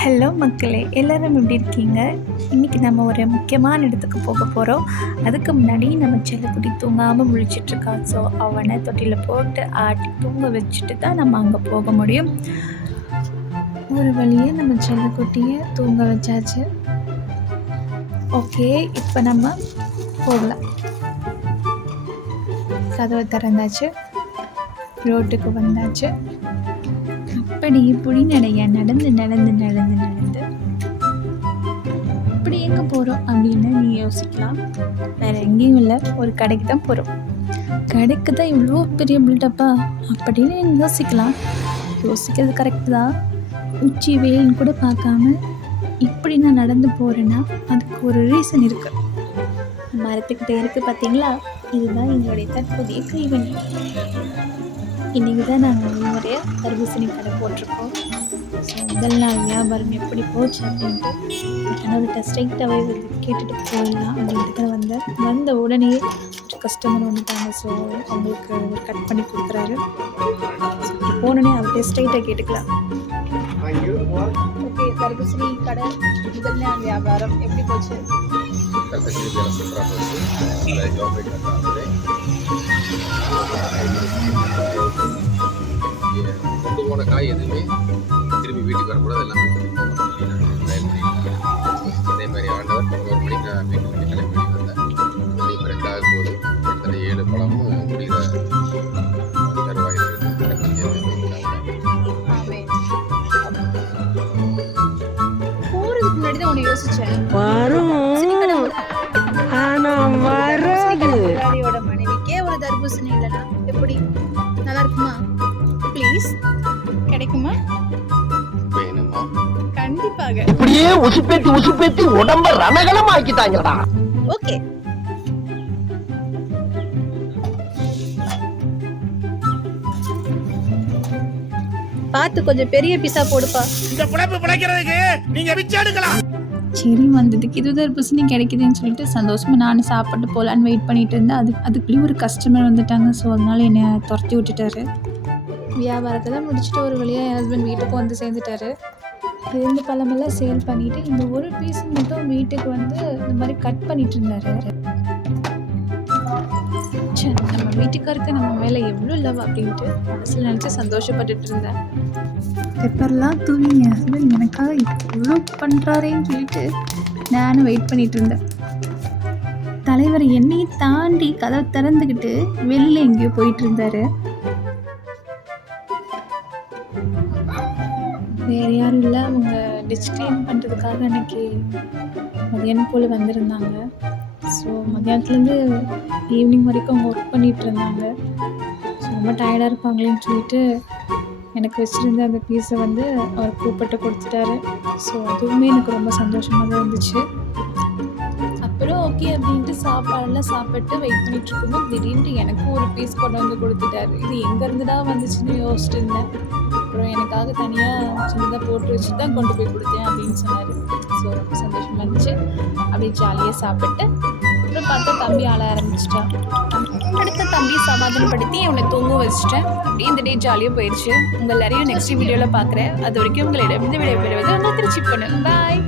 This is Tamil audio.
ஹலோ மக்களே. எல்லோரும் எப்படி இருக்கீங்க? இன்றைக்கி நம்ம ஒரு முக்கியமான இடத்துக்கு போக போகிறோம் அதுக்கு முன்னாடி நம்ம செல்லக்குட்டி தூங்காமல் முழிச்சிட்ருக்கா. ஸோ அவனை தொட்டியில் போட்டு ஆட்டி தூங்க வச்சுட்டு தான் நம்ம அங்கே போக முடியும். ஒரு வழியாக நம்ம செல்லக்குட்டியை தூங்க வச்சாச்சு. ஓகே இப்போ நம்ம போகலாம். கதவை திறந்தாச்சு. ரோட்டுக்கு வந்தாச்சு. அப்படியே இப்படி நடைய நடந்து நடந்து நடந்து நடந்து இப்படி எங்கே போகிறோம் அப்படின்னு நீ யோசிக்கலாம் வேற எங்கேயும் இல்லை ஒரு கடைக்கு தான் போகிறோம் கடைக்கு தான் இவ்வளோ பெரிய பில்டப்பா அப்படின்னு நீ யோசிக்கலாம் யோசிக்கிறது கரெக்டு தான் உச்சி வெயில்னு கூட பார்க்காம இப்படி நான் நடந்து போகிறேன்னா அதுக்கு ஒரு ரீசன் இருக்குது மரத்துக்கிட்டே இருக்குது பார்த்தீங்களா இதுதான் எங்களுடைய தற்போதைய கைவினை இன்றைக்கி தான் நாங்கள் முறைய தர்பூசணி கடை போட்டிருக்கோம். ஸோ முதல் நாள் வியாபாரம் எப்படி போச்சு அப்படின்ட்டு கணவர்கிட்ட ஸ்ட்ரைட்டாகவே கேட்டுட்டு போயிடலாம் அப்படின்ட்டு வந்தேன் வந்த உடனே ஒரு கஸ்டமர் வந்துட்டாங்க ஸோ அவங்களுக்கு ஒரு கட் பண்ணி கொடுக்குறாரு. போனோடனே அவர்கிட்ட ஸ்ட்ரைட்டாக கேட்டுக்கலாம். ஓகே தர்பூசணி கடை முதல் நாள் வியாபாரம் எப்படி போச்சு? தர்பூசணி வேலை சூப்பராக போச்சு அதை ஜாப் கொண்டு போன காய் எதுவுமே திரும்பி வீட்டுக்கு வரக்கூடாது எல்லாமே கொண்டு போகணும் சொல்லி நான் ட்ரையல் பண்ணியிருக்கேன் அதே மாதிரி ஆண்டவர் பதினோரு மணிக்கு நான் வீட்டுக்கு வந்து கிளம்பி வெளியே வந்தேன் மணி இப்போ ரெண்டாக போகுது கிட்டத்தட்ட ஏழு பழமும் முடிகிற போகிறதுக்கு முன்னாடி தான் ஒன்று யோசித்தேன் வரும் ஆனா வராது. மனைவிக்கே ஒரு தர்பூசணி இல்லைனா எப்படி? நல்லா இருக்குமா? ப்ளீஸ் கிடைக்குமா? வேணுமா? கண்டிப்பாக. இப்படியே உசுப்பேத்தி உசுப்பேத்தி உடம்ப ரணகலம் ஆக்கிட்டாங்கடா ஓகே பார்த்து கொஞ்சம் பெரிய பீஸா போடுப்பா. இந்த பிழைப்பு பிழைக்கிறதுக்கு நீங்க பிச்சை எடுக்கலாம் சரி வந்ததுக்கு இதுதான் தர்பூசணி கிடைக்குதுன்னு சொல்லிட்டு சந்தோஷமாக நானும் சாப்பிட்டு போகலான்னு வெயிட் பண்ணிட்டு இருந்தேன். அது அதுக்குள்ளேயும் ஒரு கஸ்டமர் வந்துட்டாங்க. ஸோ அதனால என்னை துரத்தி விட்டுட்டாரு. வியாபாரத்தெல்லாம் முடிச்சுட்டு ஒரு வழியாக என் ஹஸ்பண்ட் வீட்டுக்கு வந்து சேர்ந்துட்டாரு. இருந்த பழமெல்லாம் சேல் பண்ணிட்டு இந்த ஒரு பீஸ் மட்டும் வீட்டுக்கு வந்து இந்த மாதிரி கட் பண்ணிட்டு இருந்தாரு நம்ம வீட்டுக்காருக்கு நம்ம மேலே எவ்வளோ லவ் அப்படின்ட்டு மனசில் நினச்சி சந்தோஷப்பட்டுட்டு இருந்தேன். பெப்பர்லாம் தூவி என் ஹஸ்பண்ட் எனக்காக இவ்வளோ பண்ணுறாரேன்னு சொல்லிட்டு நானும் வெயிட் பண்ணிகிட்டு இருந்தேன். தலைவர் என்னையை தாண்டி கதவை திறந்துக்கிட்டு வெளியில் எங்கேயோ போயிட்டு இருந்தார். வேறு யாரும் இல்லை. அவங்க டிச் க்ளீன் பண்ணுறதுக்காக அன்னைக்கு மதியானம் போல் வந்திருந்தாங்க. ஸோ மதியானத்துலேருந்து ஈவினிங் வரைக்கும் அவங்க ஒர்க் பண்ணிகிட்டு இருந்தாங்க. ஸோ ரொம்ப டயர்டாக இருப்பாங்களேன்னு சொல்லிட்டு எனக்கு வச்சுருந்த அந்த பீஸை வந்து அவர் கூப்பிட்டு கொடுத்துட்டாரு. ஸோ அதுவுமே எனக்கு ரொம்ப சந்தோஷமாக தான் இருந்துச்சு. அப்புறம் ஓகே அப்படின்ட்டு சாப்பாடெல்லாம் சாப்பிட்டு வெயிட் பண்ணிட்டு இருக்கும்போது திடீர்னு எனக்கும் ஒரு பீஸ் கொண்டு வந்து கொடுத்துட்டாரு. இது எங்கேருந்து தான் வந்துச்சுன்னு யோசிச்சுட்டு இருந்தேன். அப்புறம் எனக்காக தனியாக சின்னதாக போட்டு வச்சு தான் கொண்டு போய் கொடுத்தேன் அப்படின்னு சொன்னார். ஸோ ரொம்ப சந்தோஷமாக இருந்துச்சு. அப்படியே ஜாலியாக சாப்பிட்டு அப்புறம் பார்த்தா தம்பி ஆள ஆரம்பிச்சிட்டான். அடுத்த தம்பி சமாதானப்படுத்தி அவனை தூங்க வச்சுட்டேன். அப்படியே இந்த டே ஜாலியாக போயிடுச்சு. உங்கள் எல்லாரையும் நெக்ஸ்ட் வீடியோவில் பார்க்குறேன் அது வரைக்கும் உங்களிடம் விடைபெறுவது. உங்கள் திருச்சி பண்ணு பாய்